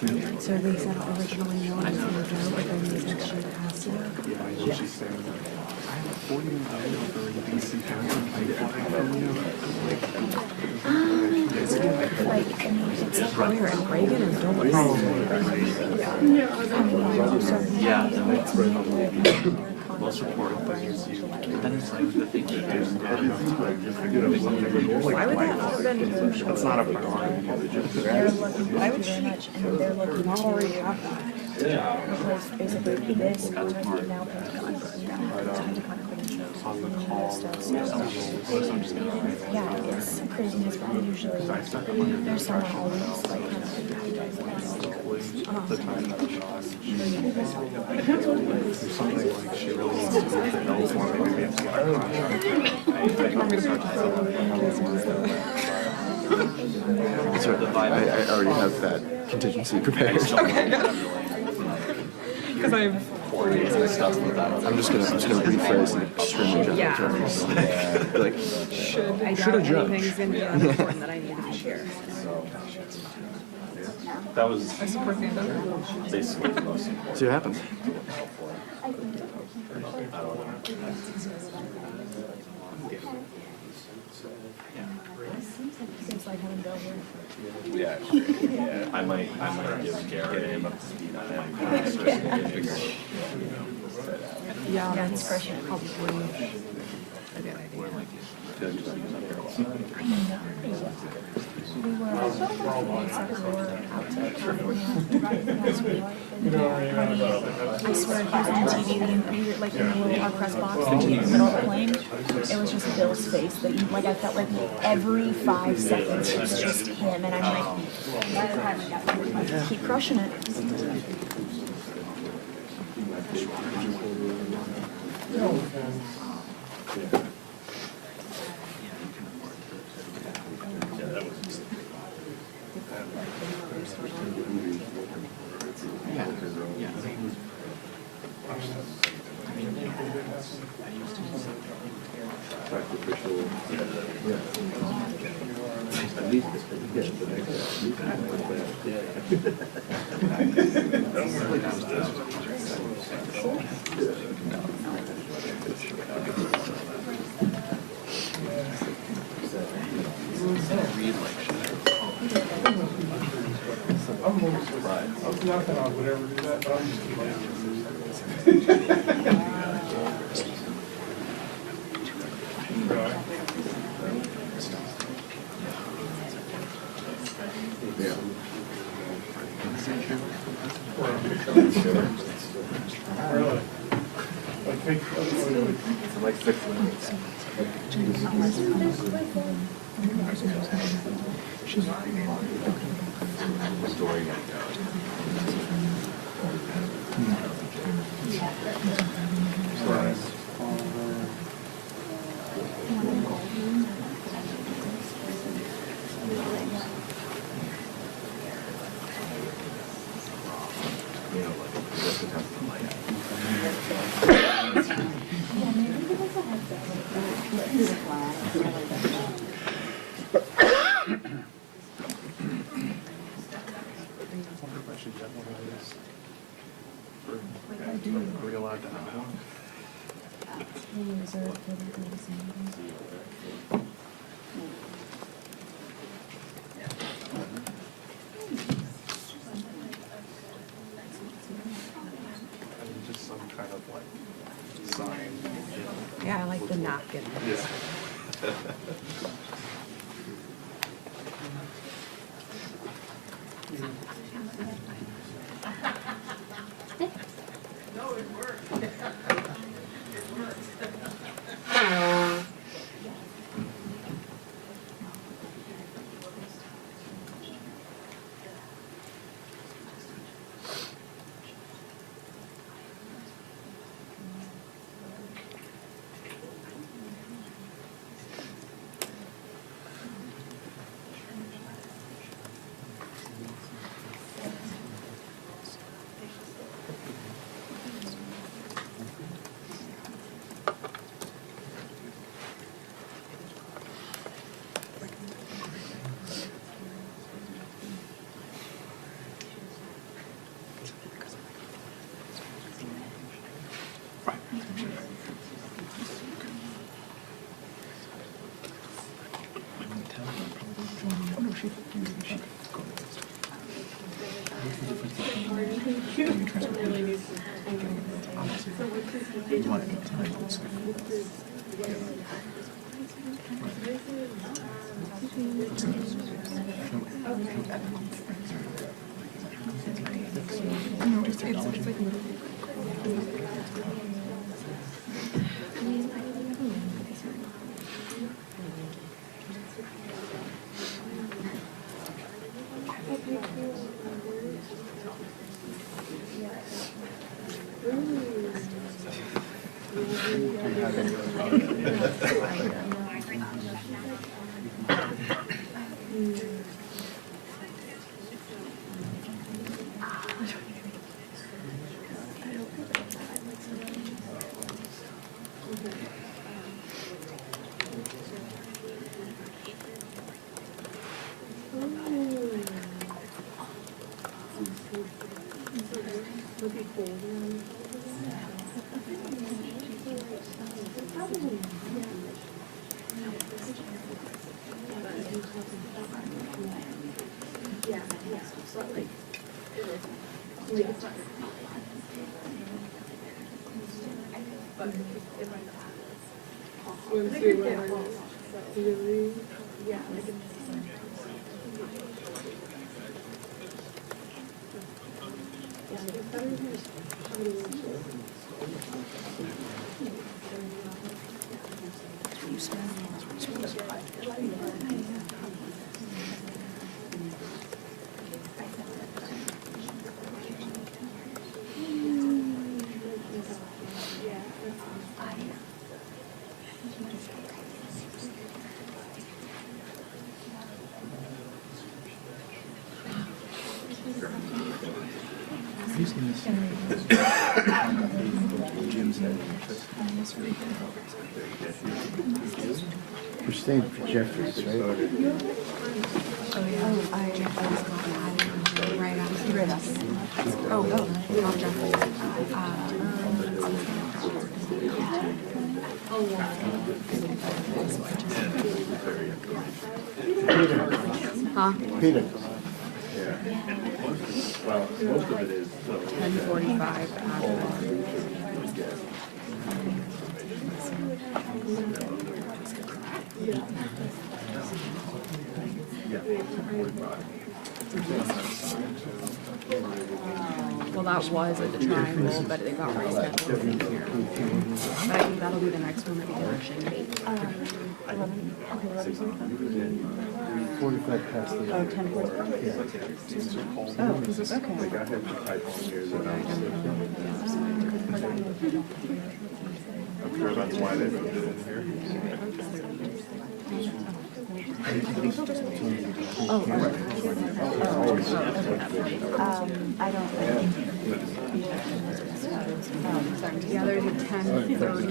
So they said originally no one was going to go, but then they said she has to go. Yeah. She's saying that I have a 40-minute ride over in DC County. I get from you. It's where in Reagan and Dulles. Yeah, most important thing is you. Then it's like the thing you do. Why would that have been? It's not a priority. They're looking, why would she? And they're looking to already have that. Because basically this now put on yeah, it's craziness, but usually there's someone always like kind of Something like she really wants to do it. Else want to maybe it's That's right. I already have that contingency prepared. okay. Because I'm just gonna rephrase in extremely general terms. Like should a judge? Things in here important that I need to be here. That was basically the most. See what happens. Yeah, I might give Garrett him up to speed on that. Yeah, that's probably a good idea. We were out to California last week. I swear he was on TV, and we were like in the little press box in the middle of the plane. It was just Bill's face. That you, like I felt like every 5 seconds it was just him, and I'm like, keep crushing it. Like 6 minutes. Are we allowed to have one? Just some kind of like sign. Yeah, I like the napkin. Yeah. No, it's like We're staying for Jeffries, right? Right after. Oh, not Jeffrey. Huh? Peter. Well, most of it is, 10:45 after. Well, that was at the Triangle, but it got rescheduled. But I think that'll be the next one that we can actually make. 45 past the hour. 10:45. Yeah. Oh, okay. like I had the type on here that I'm sure that's why they put it in here. I don't. Yeah, there's a 10:30, there's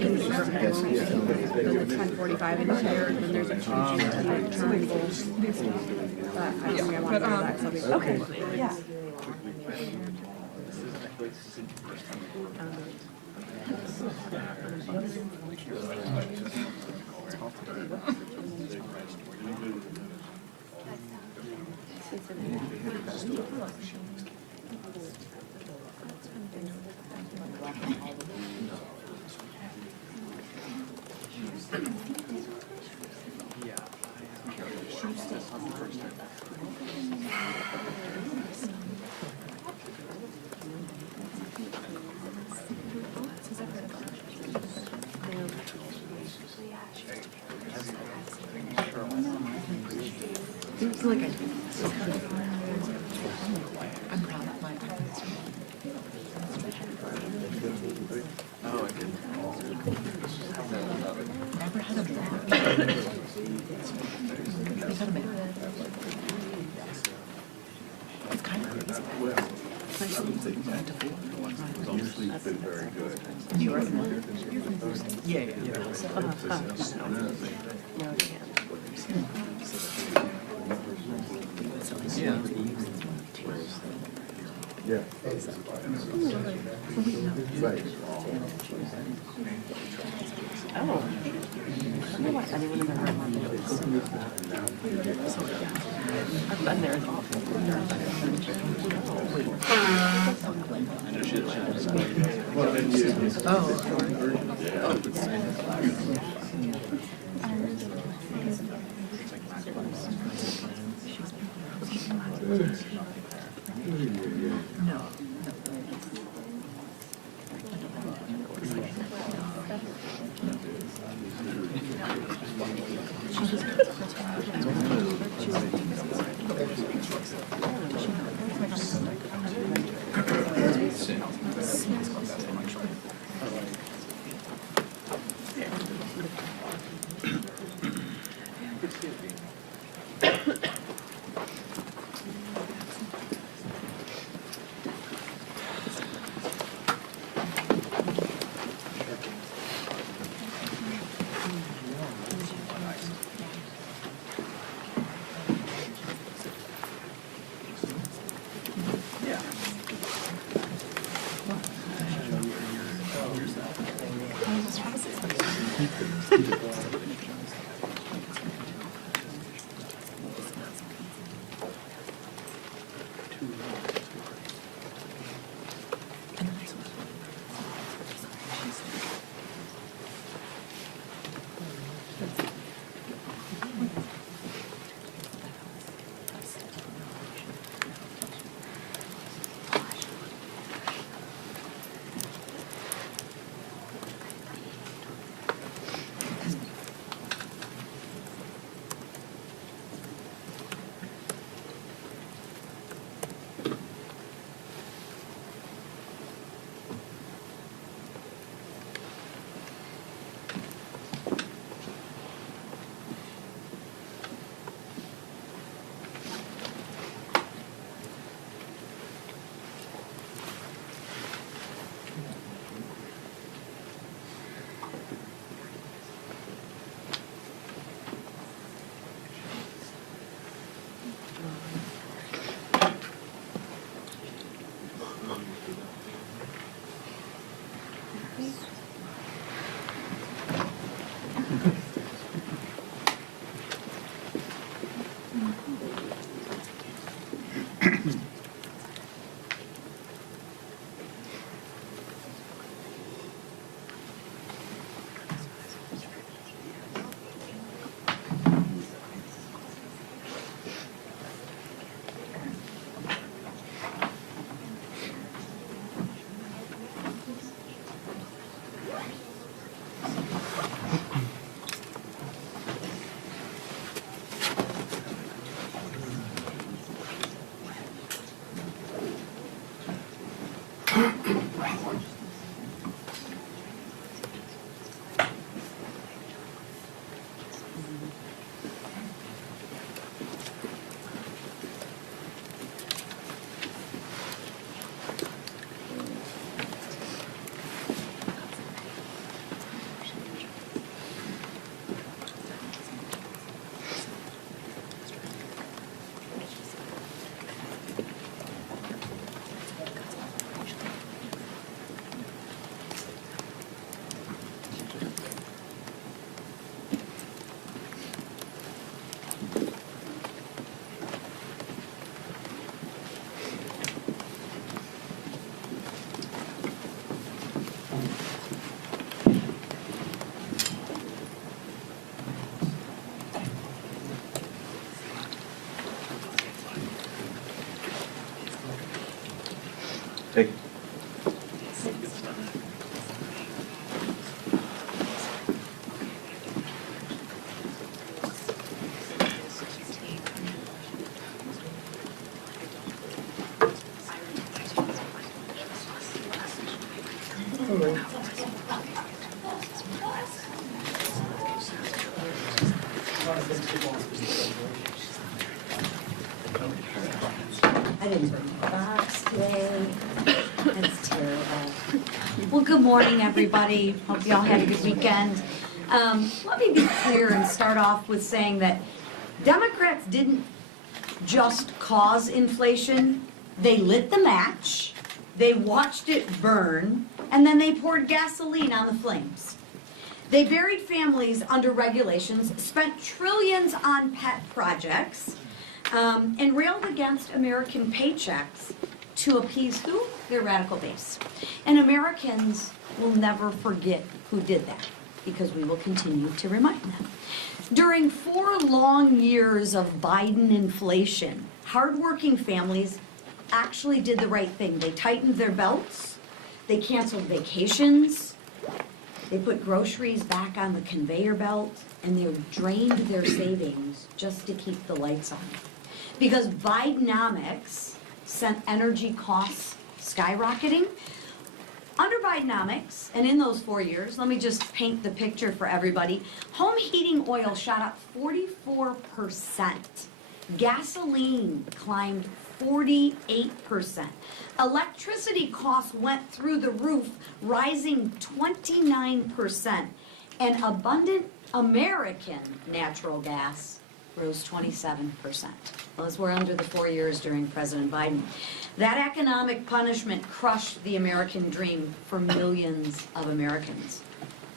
a 10:45 in here, and then there's a 2 Triangle. But I don't think I want to do that, 'cause I'll be. Okay, yeah. It's like I'm proud of my efforts. Never had a blog. We've had a minute. It's kind of crazy. Usually been very good. You are Yeah. Yeah. Right. Oh. I don't know why anyone in the room on those. So, yeah. I've been there, it's awful. No. Take. I didn't bring my box today. That's terrible. Well, good morning, everybody. Hope you all had a good weekend. Let me be clear and start off with saying that Democrats didn't just cause inflation, They lit the match, they watched it burn, and then they poured gasoline on the flames. They buried families under regulations, spent trillions on pet projects, and railed against American paychecks to appease who? Their radical base. And Americans will never forget who did that, because we will continue to remind them. During 4 long years of Biden inflation, hardworking families actually did the right thing. They tightened their belts, they canceled vacations, they put groceries back on the conveyor belt, and they drained their savings just to keep the lights on. Because Bidenomics sent energy costs skyrocketing. Under Bidenomics, and in those 4 years, let me just paint the picture for everybody. Home heating oil shot up 44%. Gasoline climbed 48%. Electricity costs went through the roof, rising 29%. And abundant American natural gas rose 27%. Those were under the 4 years during President Biden. That economic punishment crushed the American dream for millions of Americans.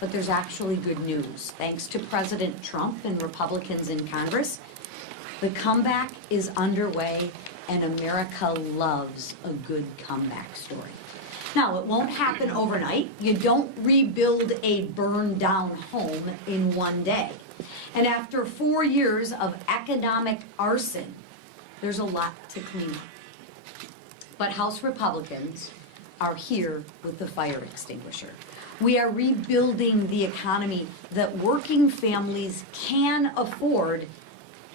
But there's actually good news. Thanks to President Trump and Republicans in Congress, the comeback is underway, and America loves a good comeback story. Now, it won't happen overnight. You don't rebuild a burned down home in one day. And after 4 years of economic arson, there's a lot to clean up. But House Republicans are here with the fire extinguisher. We are rebuilding the economy that working families can afford,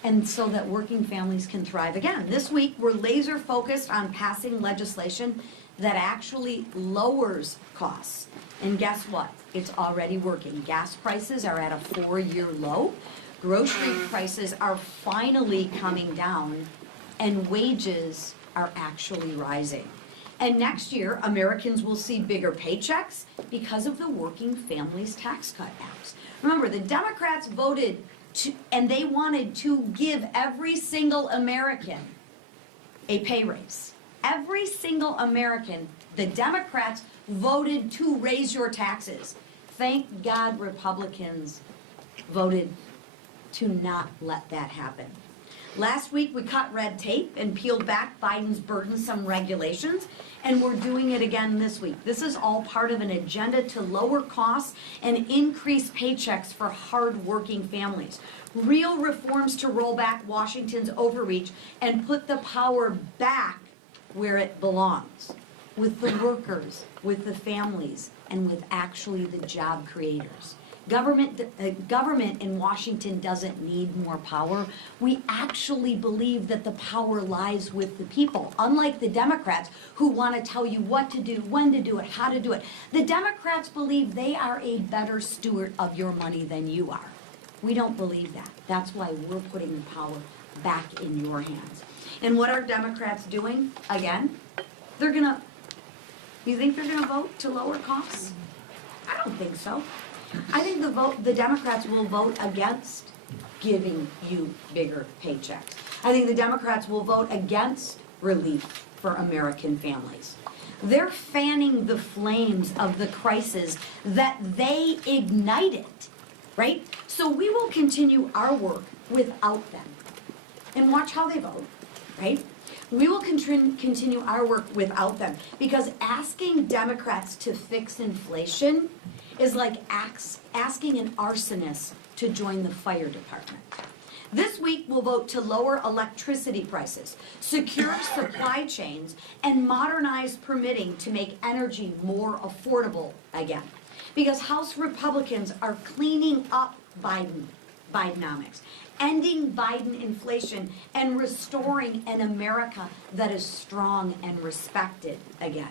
and so that working families can thrive again. This week, we're laser focused on passing legislation that actually lowers costs. And guess what? It's already working. Gas prices are at a 4-year low. Grocery prices are finally coming down, and wages are actually rising. And next year, Americans will see bigger paychecks because of the Working Families Tax Cut Acts. Remember, the Democrats voted and they wanted to give every single American a pay raise. Every single American, the Democrats voted to raise your taxes. Thank God Republicans voted to not let that happen. Last week, we cut red tape and peeled back Biden's burdensome regulations, and we're doing it again this week. This is all part of an agenda to lower costs and increase paychecks for hard-working families. Real reforms to roll back Washington's overreach and put the power back where it belongs, with the workers, with the families, and with actually the job creators. Government in Washington doesn't need more power. We actually believe that the power lies with the people, unlike the Democrats who want to tell you what to do, when to do it, how to do it. The Democrats believe they are a better steward of your money than you are. We don't believe that. That's why we're putting the power back in your hands. And what are Democrats doing? Again, you think they're gonna vote to lower costs? I don't think so. I think the Democrats will vote against giving you bigger paychecks. I think the Democrats will vote against relief for American families. They're fanning the flames of the crisis that they ignited, right? So we will continue our work without them. And watch how they vote, right? We will continue our work without them, because asking Democrats to fix inflation is like asking an arsonist to join the fire department. This week, we'll vote to lower electricity prices, secure supply chains, and modernize permitting to make energy more affordable again. Because House Republicans are cleaning up Bidenomics, ending Biden inflation, and restoring an America that is strong and respected again.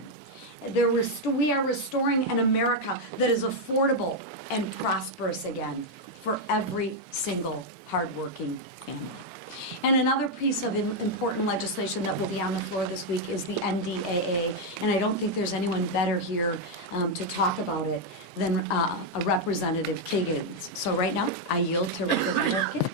We are restoring an America that is affordable and prosperous again for every single hardworking family. And another piece of important legislation that will be on the floor this week is the NDAA, and I don't think there's anyone better here to talk about it than a Representative Kiggins. So right now, I yield to Representative Kiggins.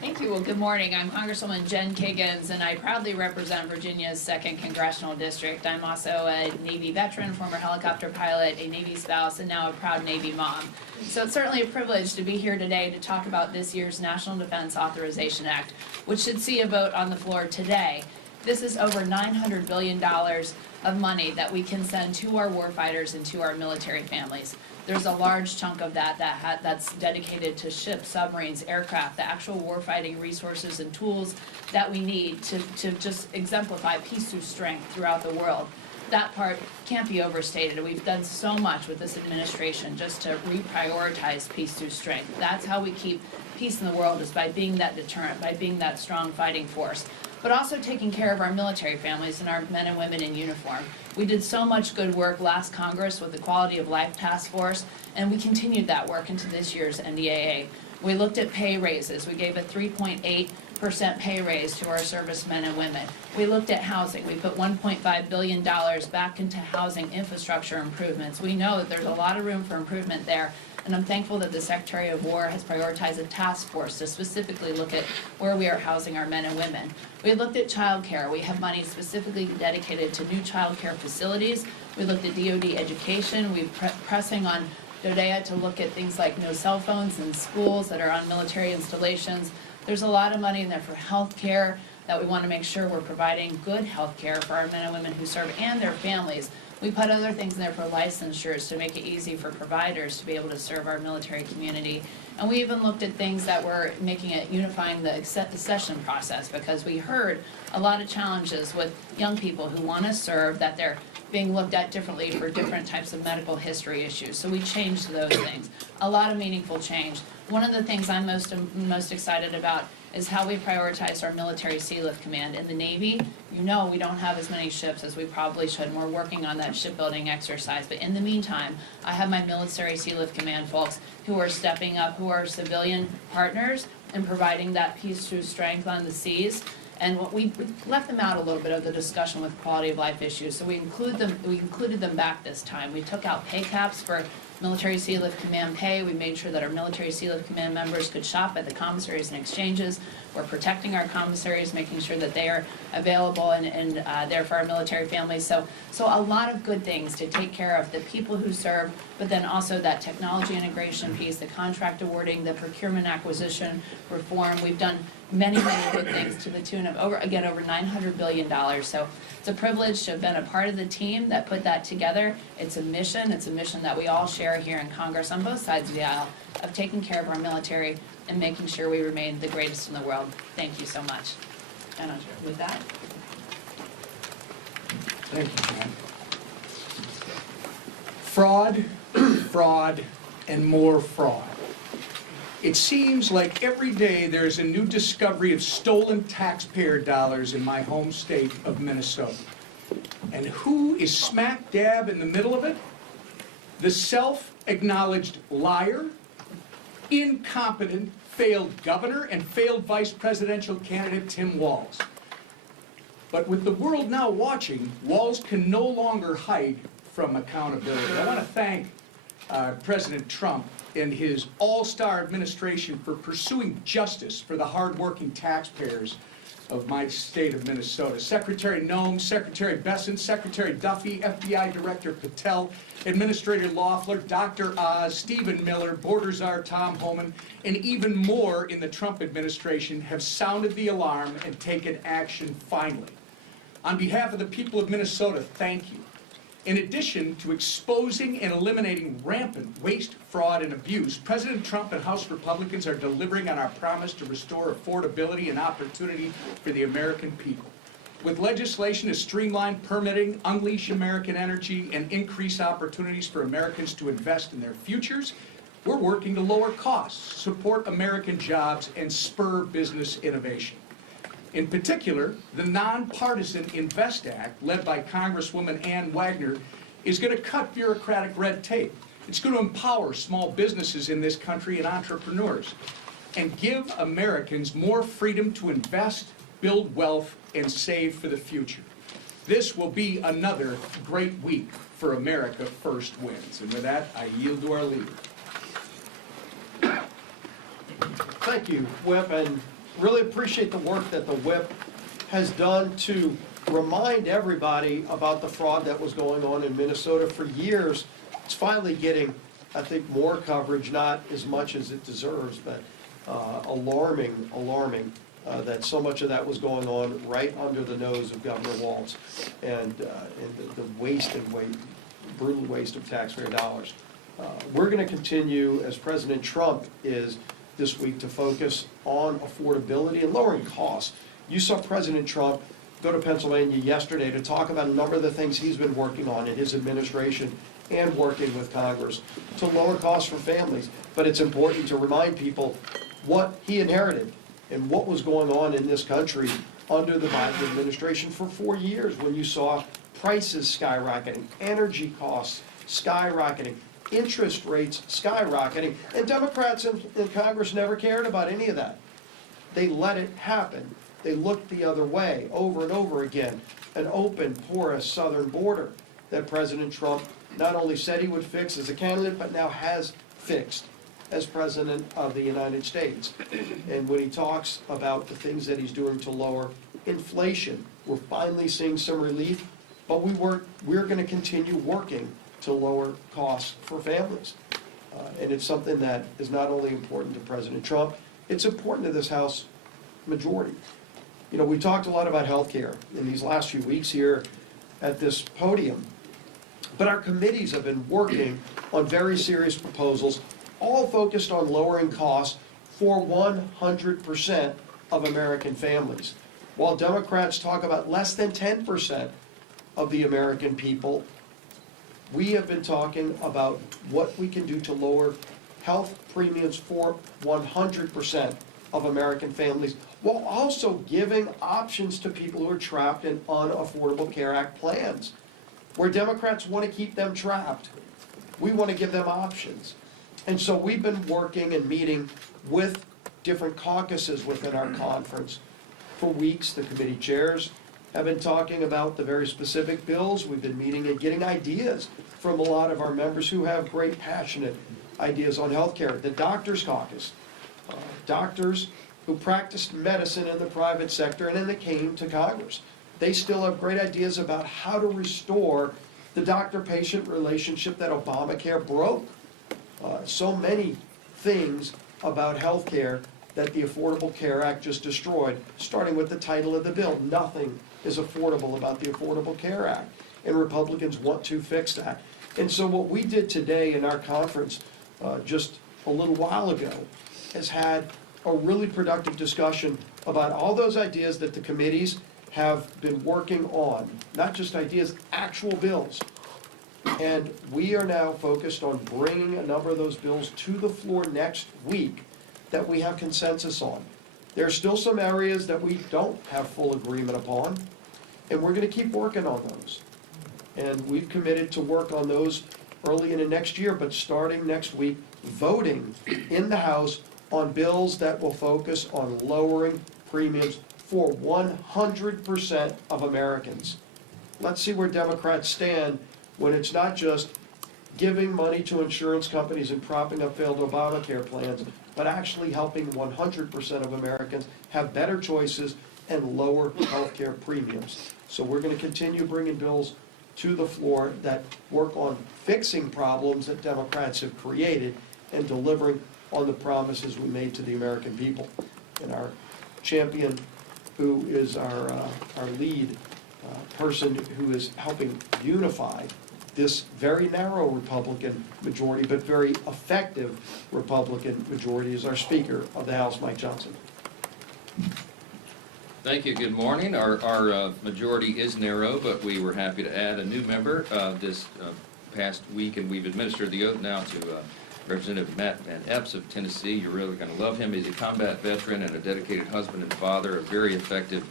Thanks. Thank you. Well, good morning. I'm Congresswoman Jen Kiggins, and I proudly represent Virginia's 2nd Congressional District. I'm also a Navy veteran, former helicopter pilot, a Navy spouse, and now a proud Navy mom. So it's certainly a privilege to be here today to talk about this year's National Defense Authorization Act, which should see a vote on the floor today. This is over $900 billion of money that we can send to our warfighters and to our military families. There's a large chunk of that's dedicated to ships, submarines, aircraft, the actual warfighting resources and tools that we need to just exemplify peace through strength throughout the world. That part can't be overstated. We've done so much with this administration just to reprioritize peace through strength. That's how we keep peace in the world, is by being that deterrent, by being that strong fighting force, but also taking care of our military families and our men and women in uniform. We did so much good work last Congress with the Quality of Life Task Force, and we continued that work into this year's NDAA. We looked at pay raises. We gave a 3.8% pay raise to our servicemen and women. We looked at housing. We put $1.5 billion back into housing infrastructure improvements. We know that there's a lot of room for improvement there, and I'm thankful that the Secretary of War has prioritized a task force to specifically look at where we are housing our men and women. We looked at child care. We have money specifically dedicated to new child care facilities. We looked at DoD education. We're pressing on DODEA to look at things like no cell phones in schools that are on military installations. There's a lot of money in there for health care, that we want to make sure we're providing good health care for our men and women who serve and their families. We put other things in there for licensures to make it easy for providers to be able to serve our military community. And we even looked at things that were making it unifying the accession process, because we heard a lot of challenges with young people who want to serve, that they're being looked at differently for different types of medical history issues. So we changed those things. A lot of meaningful change. One of the things I'm most excited about is how we prioritized our military Sea Lift Command. In the Navy, you know we don't have as many ships as we probably should, and we're working on that shipbuilding exercise. But in the meantime, I have my military Sea Lift Command folks who are stepping up, who are civilian partners and providing that peace through strength on the seas. And what we left them out a little bit of the discussion with quality of life issues, so we included them back this time. We took out pay caps for military Sea Lift Command pay. We made sure that our military Sea Lift Command members could shop at the commissaries and exchanges. We're protecting our commissaries, making sure that they are available and there for our military families. So a lot of good things to take care of the people who serve, but then also that technology integration piece, the contract awarding, the procurement acquisition reform. We've done many good things to the tune of over $900 billion. So it's a privilege to have been a part of the team that put that together. It's a mission that we all share here in Congress on both sides of the aisle, of taking care of our military and making sure we remain the greatest in the world. Thank you so much. And with that. Thank you, Jen. Fraud, fraud, and more fraud. It seems like every day there's a new discovery of stolen taxpayer dollars in my home state of Minnesota. And who is smack dab in the middle of it? The self-acknowledged liar, incompetent, failed governor, and failed vice presidential candidate Tim Walz. But with the world now watching, Walz can no longer hide from accountability. I want to thank President Trump and his all-star administration for pursuing justice for the hard-working taxpayers of my state of Minnesota. Secretary Noem, Secretary Besson, Secretary Duffy, FBI Director Patel, Administrator Loeffler, Dr. Oz, Stephen Miller, Border Czar Tom Homan, and even more in the Trump administration have sounded the alarm and taken action finally. On behalf of the people of Minnesota, thank you. In addition to exposing and eliminating rampant waste, fraud, and abuse, President Trump and House Republicans are delivering on our promise to restore affordability and opportunity for the American people. With legislation to streamline permitting, unleash American energy, and increase opportunities for Americans to invest in their futures, we're working to lower costs, support American jobs, and spur business innovation. In particular, the nonpartisan INVEST Act, led by Congresswoman Ann Wagner, is going to cut bureaucratic red tape. It's going to empower small businesses in this country and entrepreneurs, and give Americans more freedom to invest, build wealth, and save for the future. This will be another great week for America First Wins. And with that, I yield to our leader. Thank you, Whip, and really appreciate the work that the whip has done to remind everybody about the fraud that was going on in Minnesota for years. It's finally getting, I think, more coverage, not as much as it deserves, but alarming that so much of that was going on right under the nose of Governor Walz, and the brutal waste of taxpayer dollars. We're going to continue, as President Trump is this week, to focus on affordability and lowering costs. You saw President Trump go to Pennsylvania yesterday to talk about a number of the things he's been working on in his administration and working with Congress to lower costs for families. But it's important to remind people what he inherited and what was going on in this country under the Biden administration for 4 years, when you saw prices skyrocketing, energy costs skyrocketing, interest rates skyrocketing, and Democrats in Congress never cared about any of that. They let it happen. They looked the other way over and over again. An open, porous southern border that President Trump not only said he would fix as a candidate, but now has fixed as President of the United States. And when he talks about the things that he's doing to lower inflation, we're finally seeing some relief, but we're going to continue working to lower costs for families. And it's something that is not only important to President Trump, it's important to this House majority. You know, we talked a lot about health care in these last few weeks here at this podium, but our committees have been working on very serious proposals, all focused on lowering costs for 100% of American families. While Democrats talk about less than 10% of the American people, we have been talking about what we can do to lower health premiums for 100% of American families, while also giving options to people who are trapped in unaffordable Care Act plans. Where Democrats want to keep them trapped, we want to give them options. And so we've been working and meeting with different caucuses within our conference for weeks. The committee chairs have been talking about the very specific bills. We've been meeting and getting ideas from a lot of our members who have great, passionate ideas on health care. The Doctors Caucus, doctors who practiced medicine in the private sector and then came to Congress. They still have great ideas about how to restore the doctor-patient relationship that Obamacare broke. So many things about health care that the Affordable Care Act just destroyed, starting with the title of the bill. Nothing is affordable about the Affordable Care Act, and Republicans want to fix that. And so what we did today in our conference just a little while ago has had a really productive discussion about all those ideas that the committees have been working on, not just ideas, actual bills. And we are now focused on bringing a number of those bills to the floor next week that we have consensus on. There are still some areas that we don't have full agreement upon, and we're going to keep working on those. And we've committed to work on those early into next year, but starting next week, voting in the House on bills that will focus on lowering premiums for 100% of Americans. Let's see where Democrats stand when it's not just giving money to insurance companies and propping up failed Obamacare plans, but actually helping 100% of Americans have better choices and lower health care premiums. So we're going to continue bringing bills to the floor that work on fixing problems that Democrats have created and delivering on the promises we made to the American people. And our champion, who is our lead person who is helping unify this very narrow Republican majority, but very effective Republican majority, is our Speaker of the House, Mike Johnson. Thank you. Good morning. Our majority is narrow, but we were happy to add a new member this past week, and we've administered the oath now to Representative Matt Van Epps of Tennessee. You're really going to love him. He's a combat veteran and a dedicated husband and father, a very effective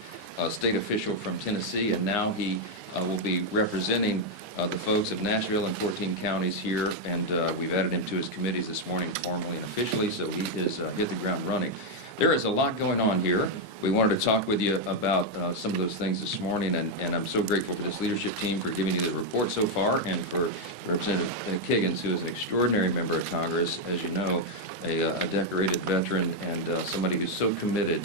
state official from Tennessee, and now he will be representing the folks of Nashville and 14 counties here, and we've added him to his committees this morning formally and officially, so he has hit the ground running. There is a lot going on here. We wanted to talk with you about some of those things this morning, and I'm so grateful for this leadership team for giving you the report so far, and for Representative Kiggins, who is an extraordinary member of Congress, as you know, a decorated veteran and somebody who's so committed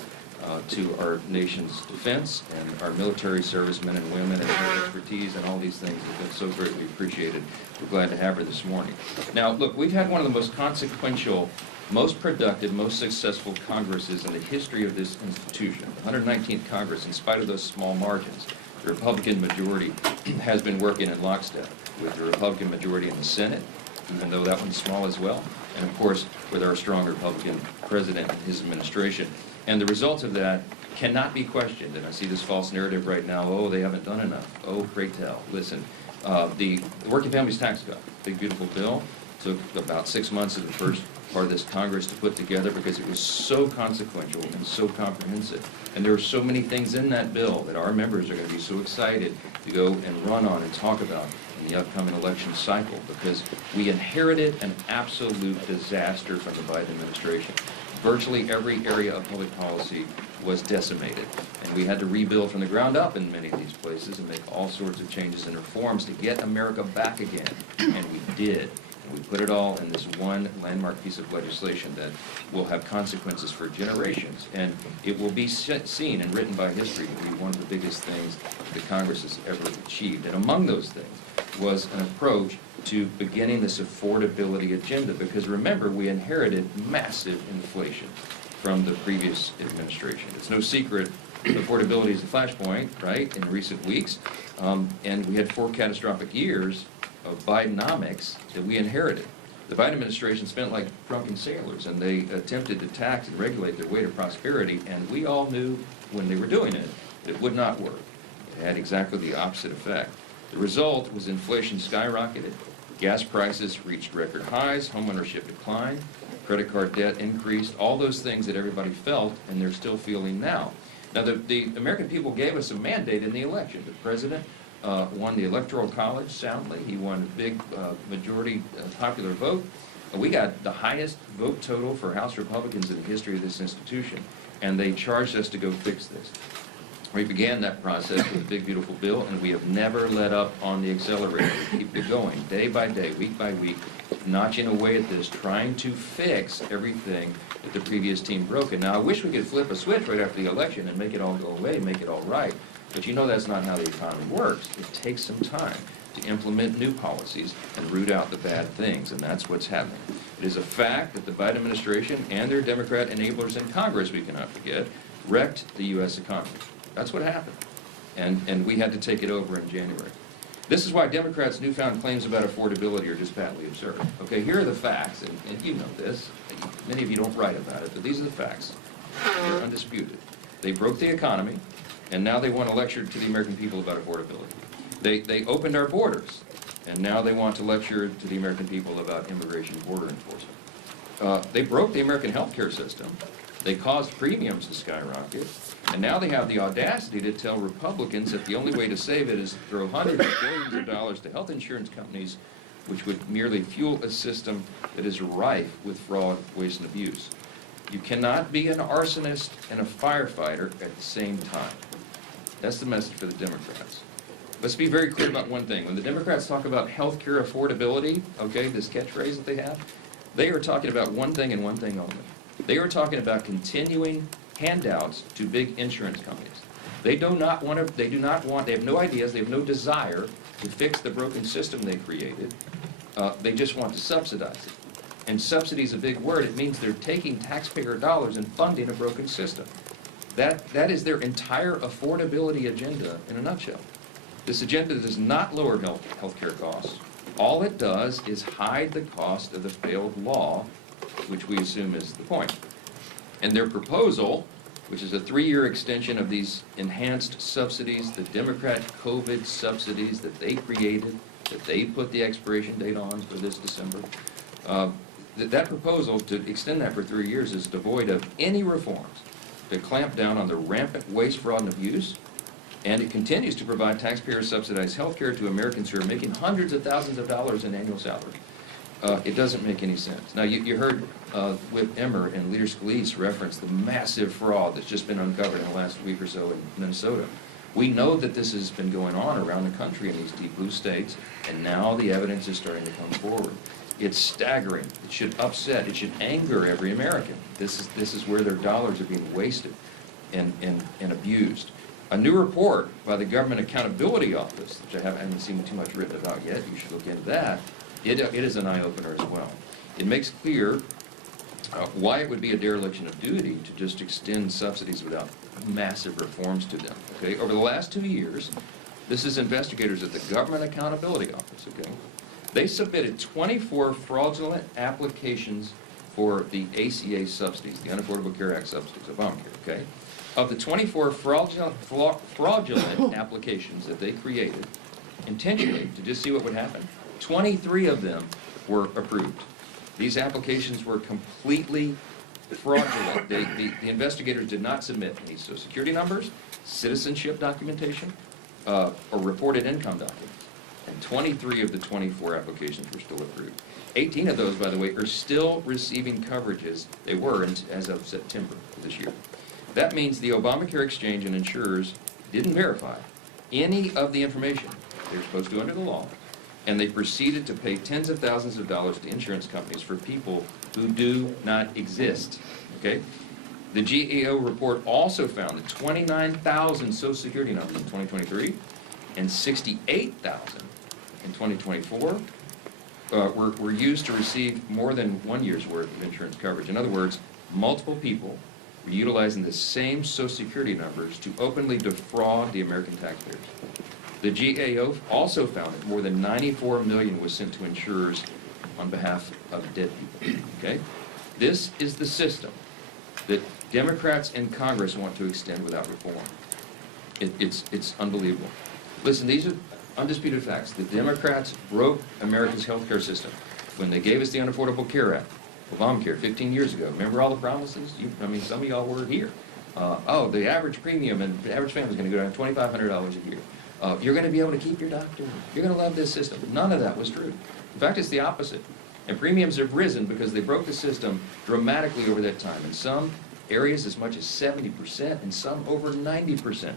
to our nation's defense and our military servicemen and women and their expertise and all these things have been so greatly appreciated. We're glad to have her this morning. Now, look, we've had one of the most consequential, most productive, most successful Congresses in the history of this institution, the 119th Congress, in spite of those small margins. The Republican majority has been working in lockstep with the Republican majority in the Senate, even though that one's small as well, and of course with our strong Republican president and his administration. And the results of that cannot be questioned. And I see this false narrative right now, oh, they haven't done enough. Oh, pray tell. Listen, the Working Families Tax Cut, big beautiful bill, took about 6 months of the first part of this Congress to put together because it was so consequential and so comprehensive. And there are so many things in that bill that our members are going to be so excited to go and run on and talk about in the upcoming election cycle, because we inherited an absolute disaster from the Biden administration. Virtually every area of public policy was decimated, and we had to rebuild from the ground up in many of these places and make all sorts of changes and reforms to get America back again, and we did. And we put it all in this one landmark piece of legislation that will have consequences for generations, and it will be seen and written by history to be one of the biggest things that Congress has ever achieved. And among those things was an approach to beginning this affordability agenda, because remember, we inherited massive inflation from the previous administration. It's no secret affordability is a flashpoint, right, in recent weeks, and we had 4 catastrophic years of Bidenomics that we inherited. The Biden administration spent like drunken sailors, and they attempted to tax and regulate their way to prosperity, and we all knew when they were doing it that it would not work. It had exactly the opposite effect. The result was inflation skyrocketed, gas prices reached record highs, homeownership declined, credit card debt increased, all those things that everybody felt and they're still feeling now. Now, the American people gave us a mandate in the election. The president won the Electoral College soundly. He won a big majority popular vote. We got the highest vote total for House Republicans in the history of this institution, and they charged us to go fix this. We began that process with a big, beautiful bill, and we have never let up on the accelerator. We keep it going, day by day, week by week, notching away at this, trying to fix everything that the previous team broke. And now, I wish we could flip a switch right after the election and make it all go away, make it all right. But you know that's not how the economy works. It takes some time to implement new policies and root out the bad things, and that's what's happening. It is a fact that the Biden administration and their Democrat enablers in Congress, we cannot forget, wrecked the U.S. economy. That's what happened, and we had to take it over in January. This is why Democrats' newfound claims about affordability are just patently absurd. Okay, here are the facts, and you know this. Many of you don't write about it, but these are the facts. They're undisputed. They broke the economy, and now they want to lecture to the American people about affordability. They opened our borders, and now they want to lecture to the American people about immigration border enforcement. They broke the American healthcare system. They caused premiums to skyrocket, and now they have the audacity to tell Republicans that the only way to save it is to throw hundreds of billions of dollars to health insurance companies, which would merely fuel a system that is rife with fraud, waste, and abuse. You cannot be an arsonist and a firefighter at the same time. That's the message for the Democrats. Let's be very clear about one thing. When the Democrats talk about health care affordability, okay, this catchphrase that they have, they are talking about one thing and one thing only. They are talking about continuing handouts to big insurance companies. They have no ideas, they have no desire to fix the broken system they created. They just want to subsidize it. And subsidy is a big word. It means they're taking taxpayer dollars and funding a broken system. That is their entire affordability agenda in a nutshell. This agenda does not lower health care costs. All it does is hide the cost of the failed law, which we assume is the point. And their proposal, which is a 3-year extension of these enhanced subsidies, the Democrat COVID subsidies that they created, that they put the expiration date on for this December, that proposal to extend that for 3 years is devoid of any reforms to clamp down on the rampant waste, fraud, and abuse, and it continues to provide taxpayer-subsidized health care to Americans who are making hundreds of thousands of dollars in annual salary. It doesn't make any sense. Now, you heard Whip Emmer and Leader Scalise reference the massive fraud that's just been uncovered in the last week or so in Minnesota. We know that this has been going on around the country in these deep blue states, and now the evidence is starting to come forward. It's staggering. It should upset. It should anger every American. This is where their dollars are being wasted. and abused. A new report by the Government Accountability Office, which I haven't seen too much written about yet, you should look into that, it is an eye-opener as well. It makes clear why it would be a dereliction of duty to just extend subsidies without massive reforms to them, okay? Over the last 2 years, this is investigators at the Government Accountability Office, okay? They submitted 24 fraudulent applications for the ACA subsidies, the Unaffordable Care Act subsidies, Obamacare, okay? Of the 24 fraudulent applications that they created intentionally to just see what would happen, 23 of them were approved. These applications were completely fraudulent. The investigators did not submit any Social Security numbers, citizenship documentation, or reported income documents. And 23 of the 24 applications were still approved. 18 of those, by the way, are still receiving coverages they were as of September of this year. That means the Obamacare exchange and insurers didn't verify any of the information they were supposed to under the law, and they proceeded to pay tens of thousands of dollars to insurance companies for people who do not exist, okay? The GAO report also found that 29,000 Social Security numbers in 2023 and 68,000 in 2024 were used to receive more than 1 year's worth of insurance coverage. In other words, multiple people were utilizing the same Social Security numbers to openly defraud the American taxpayers. The GAO also found that more than $94 million was sent to insurers on behalf of dead people, okay? This is the system that Democrats in Congress want to extend without reform. It's unbelievable. Listen, these are undisputed facts. The Democrats broke America's health care system when they gave us the Unaffordable Care Act, Obamacare, 15 years ago. Remember all the promises? Some of y'all were here. The average premium and the average family is going to go down $2,500 a year. You're going to be able to keep your doctor. You're going to love this system. None of that was true. In fact, it's the opposite. And premiums have risen because they broke the system dramatically over that time. In some areas, as much as 70%, and some over 90%.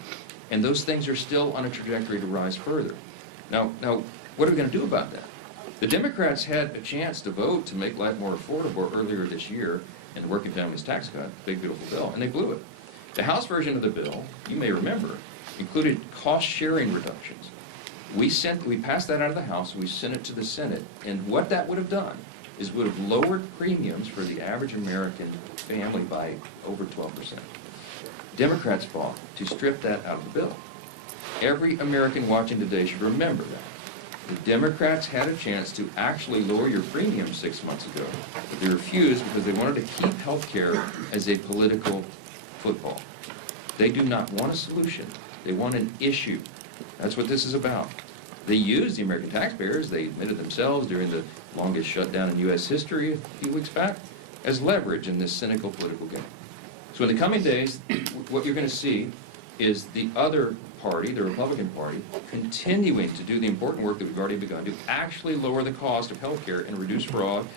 And those things are still on a trajectory to rise further. Now, what are we going to do about that? The Democrats had a chance to vote to make life more affordable earlier this year in the Working Families Tax Cut, big beautiful bill, and they blew it. The House version of the bill, you may remember, included cost-sharing reductions. We passed that out of the House, we sent it to the Senate, and what that would have done is would have lowered premiums for the average American family by over 12%. Democrats fought to strip that out of the bill. Every American watching today should remember that. The Democrats had a chance to actually lower your premium 6 months ago, but they refused because they wanted to keep health care as a political football. They do not want a solution. They want an issue. That's what this is about. They used the American taxpayers, they admitted themselves during the longest shutdown in U.S. history a few weeks back, as leverage in this cynical political game. So in the coming days, what you're going to see is the other party, the Republican Party, continuing to do the important work that we've already begun to actually lower the cost of health care and reduce fraud,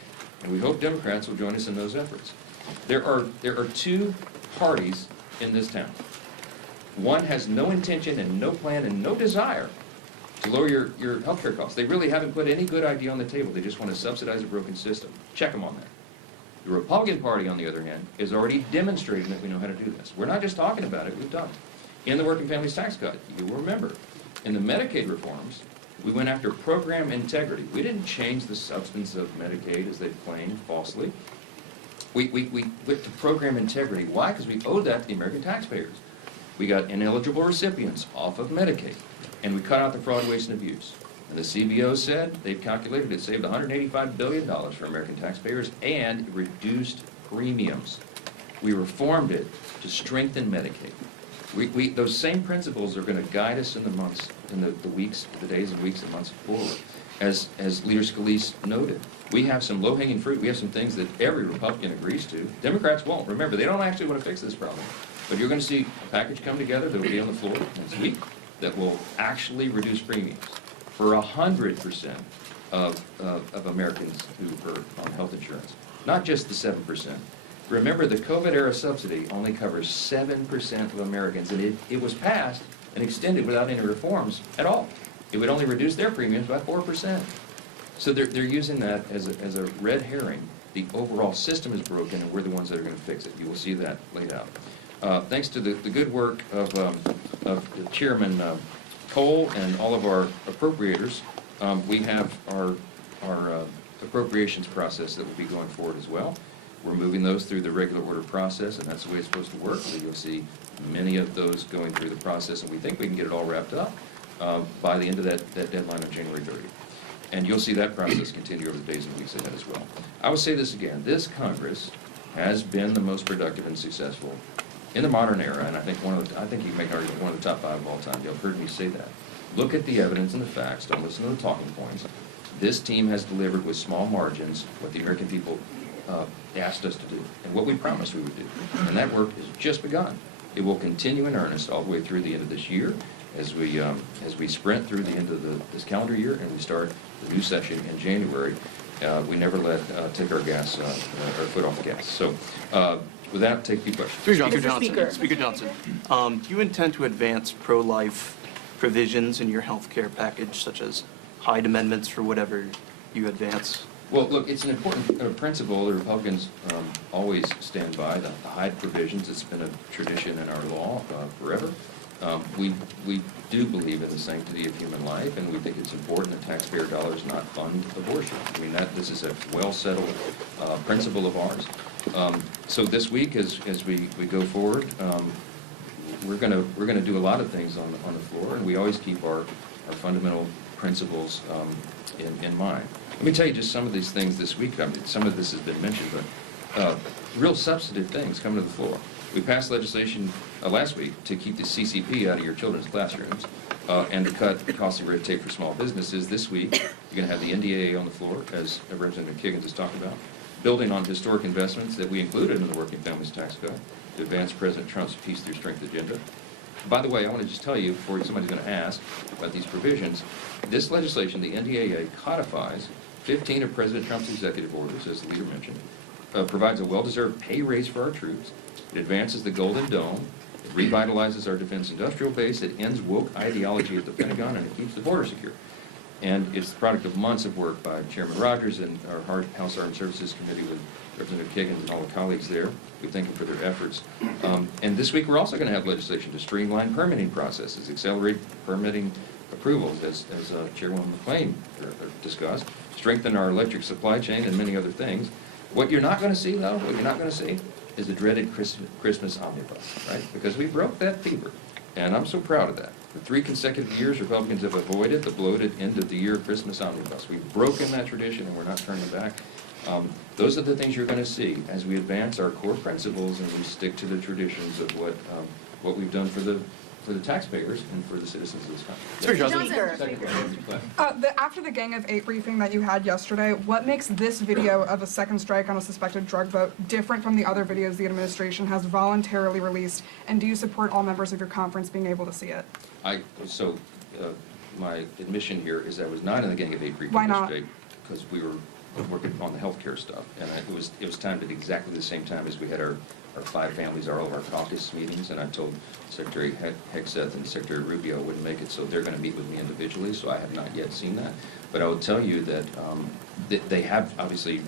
and we hope Democrats will join us in those efforts. There are two parties in this town. One has no intention and no plan and no desire to lower your health care costs. They really haven't put any good idea on the table. They just want to subsidize a broken system. Check them on that. The Republican Party, on the other hand, is already demonstrating that we know how to do this. We're not just talking about it, we've done it. In the Working Families Tax Cut, you will remember, in the Medicaid reforms, we went after program integrity. We didn't change the substance of Medicaid, as they've claimed falsely. We went to program integrity. Why? Because we owed that to the American taxpayers. We got ineligible recipients off of Medicaid, and we cut out the fraud, waste, and abuse. And the CBO said they've calculated it saved $185 billion for American taxpayers and reduced premiums. We reformed it to strengthen Medicaid. Those same principles are going to guide us in the months, in the weeks, the days and weeks and months forward. As Leader Scalise noted, we have some low-hanging fruit. We have some things that every Republican agrees to. Democrats won't. Remember, they don't actually want to fix this problem. But you're going to see a package come together that will be on the floor next week that will actually reduce premiums for 100% of Americans who are on health insurance, not just the 7%. Remember, the COVID-era subsidy only covers 7% of Americans, and it was passed and extended without any reforms at all. It would only reduce their premiums by 4%. So they're using that as a red herring. The overall system is broken, and we're the ones that are going to fix it. You will see that laid out. Thanks to the good work of Chairman Cole and all of our appropriators, we have our appropriations process that will be going forward as well. We're moving those through the regular order process, and that's the way it's supposed to work. So you'll see many of those going through the process, and we think we can get it all wrapped up by the end of that deadline on January 30th. And you'll see that process continue over the days and weeks ahead as well. I will say this again, this Congress has been the most productive and successful in the modern era, and I think I think you can make an argument one of the top 5 of all time. You've heard me say that. Look at the evidence and the facts, don't listen to the talking points. This team has delivered with small margins what the American people asked us to do, and what we promised we would do. And that work has just begun. It will continue in earnest all the way through the end of this year as we sprint through the end of this calendar year and we start the new session in January. We never take our foot off the gas. So with that, take a few questions. Speaker Johnson, do you intend to advance pro-life provisions in your health care package, such as Hyde amendments for whatever you advance? Well, look, it's an important principle. The Republicans always stand by the Hyde provisions. It's been a tradition in our law forever. We do believe in the sanctity of human life, and we think it's important that taxpayer dollars not fund abortion. I mean, this is a well-settled principle of ours. So this week, as we go forward, we're gonna do a lot of things on the floor, and we always keep our fundamental principles in mind. Let me tell you just some of these things this week. I mean, some of this has been mentioned, but real substantive things coming to the floor. We passed legislation last week to keep the CCP out of your children's classrooms and to cut costly red tape for small businesses. This week, you're going to have the NDAA on the floor, as Representative Kiggins has talked about, building on historic investments that we included in the Working Families Tax Code to advance President Trump's Peace Through Strength agenda. By the way, I want to just tell you, before somebody's going to ask about these provisions, this legislation, the NDAA, codifies 15 of President Trump's executive orders, as the leader mentioned, provides a well-deserved pay raise for our troops. It advances the Golden Dome. It revitalizes our defense industrial base. It ends woke ideology at the Pentagon, and it keeps the border secure. And it's the product of months of work by Chairman Rogers and our House Armed Services Committee with Representative Kiggins and all the colleagues there. We thank them for their efforts. And this week, we're also going to have legislation to streamline permitting processes, accelerate permitting approvals, as Chairwoman McClain discussed, strengthen our electric supply chain, and many other things. What you're not going to see, though, is a dreaded Christmas omnibus, right? Because we broke that fever, and I'm so proud of that. For 3 consecutive years, Republicans have avoided the bloated end-of-the-year Christmas omnibus. We've broken that tradition, and we're not turning back. Those are the things you're going to see as we advance our core principles and we stick to the traditions of what we've done for the taxpayers and for the citizens of this country. After the Gang of 8 briefing that you had yesterday, what makes this video of a second strike on a suspected drug vote different from the other videos the administration has voluntarily released? And do you support all members of your conference being able to see it? My admission here is I was not in the Gang of 8 briefing yesterday because we were working on the healthcare stuff, and it was timed at exactly the same time as we had our 5 families, all of our caucus meetings, and I told Secretary Hegseth and Secretary Rubio I wouldn't make it, so they're going to meet with me individually, so I have not yet seen that. But I will tell you that they have obviously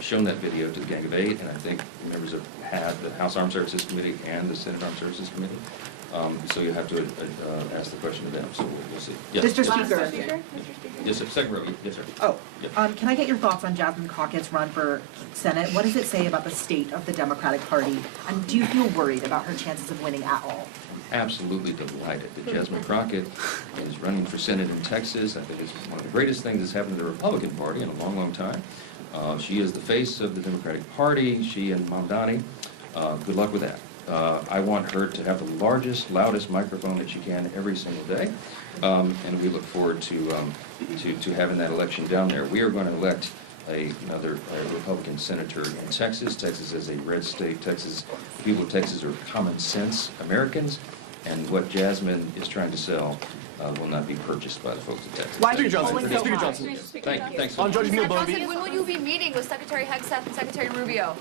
shown that video to the Gang of 8, and I think members have the House Armed Services Committee and the Senate Armed Services Committee. So you have to ask the question to them, so we'll see. Yes. Mr. Speaker. Yes, sir. Second row. Yes, sir. Oh, Yep. can I get your thoughts on Jasmine Crockett's run for Senate? What does it say about the state of the Democratic Party? And do you feel worried about her chances of winning at all? Absolutely delighted that Jasmine Crockett is running for Senate in Texas. I think it's one of the greatest things that's happened to the Republican Party in a long, long time. She is the face of the Democratic Party. She and Mamdani. Good luck with that. I want her to have the largest, loudest microphone that she can every single day, and we look forward to having that election down there. We are going to elect another Republican senator in Texas. Texas is a red state. People of Texas are common sense Americans, and what Jasmine is trying to sell will not be purchased by the folks of Texas. Why Speaker Johnson. polling so Speaker high? Johnson. Thanks. On Judge Neil Johnson, when will you be meeting with Secretary Hegseth and Secretary Rubio?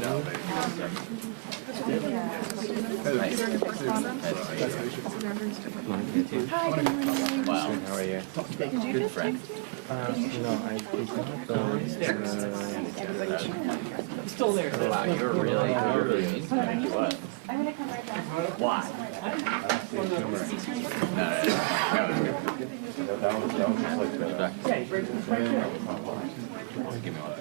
No. Hi, good morning. Wow. How are you? Did you just friend. text me? No, I did not. Still there. Wow, you're really mean to me. What? I'm gonna come right back. Why? Give me one.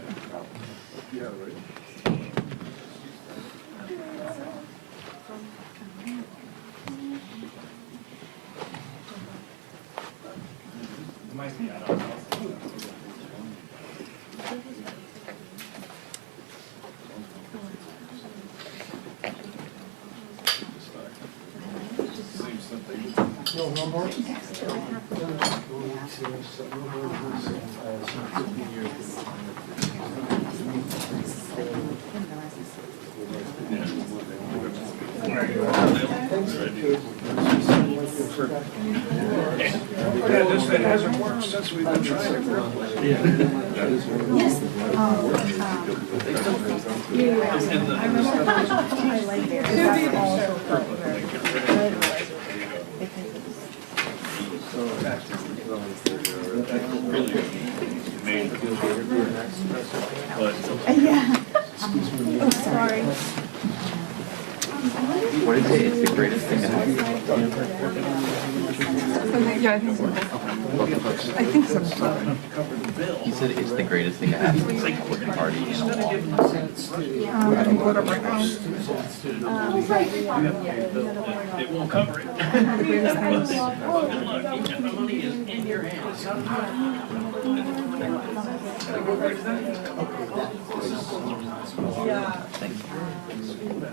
It hasn't worked since we've been trying it for Sorry. What is it? It's the greatest thing to happen. Yeah, I think so. I think so. He said it's the greatest thing to happen. It's like Republican Party in a wall. I can pull it up right now. It won't cover it. The greatest things. Good luck. The money is in your hands. Thank you.